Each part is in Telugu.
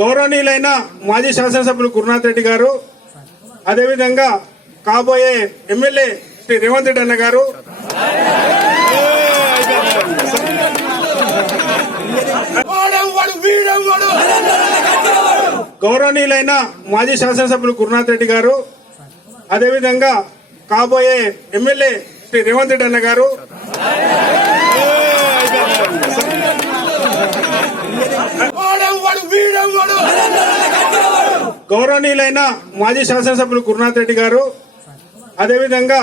గౌరవనీయులైన మాజీ శాసనసభ్యులు గురునాథ్ రెడ్డి గారు అదేవిధంగా కాబోయే ఎమ్మెల్యే శ్రీ రేవంత్ రెడ్డి అన్న గారు. గౌరవనీయులైన మాజీ శాసనసభ్యులు గురునాథ్ రెడ్డి గారు అదేవిధంగా కాబోయే ఎమ్మెల్యే శ్రీ రేవంత్ రెడ్డి అన్న గారు. గౌరవనీయులైన మాజీ శాసనసభ్యులు గురునాథ్ రెడ్డి గారు అదేవిధంగా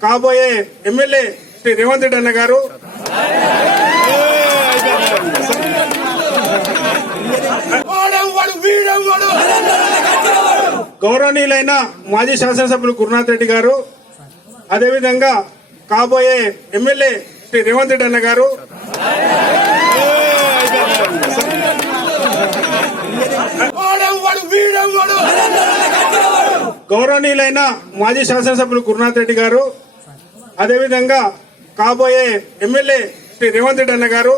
కాబోయే ఎమ్మెల్యే శ్రీ రేవంత్ రెడ్డి అన్న గారు. గౌరవనీయులైన మాజీ శాసనసభ్యులు గురునాథ్ రెడ్డి గారు అదేవిధంగా కాబోయే ఎమ్మెల్యే శ్రీ రేవంత్ రెడ్డి అన్న గారు. గౌరవనీయులైన మాజీ శాసనసభ్యులు గురునాథ్ రెడ్డి గారు అదేవిధంగా కాబోయే ఎమ్మెల్యే శ్రీ రేవంత్ రెడ్డి అన్న గారు.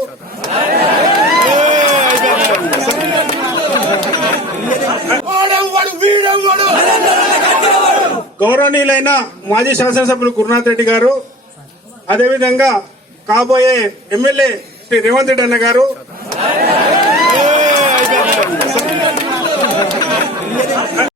గౌరవనీయులైన మాజీ శాసనసభ్యులు గురునాథ్ రెడ్డి గారు అదేవిధంగా కాబోయే ఎమ్మెల్యే శ్రీ రేవంత్ రెడ్డి అన్న గారు.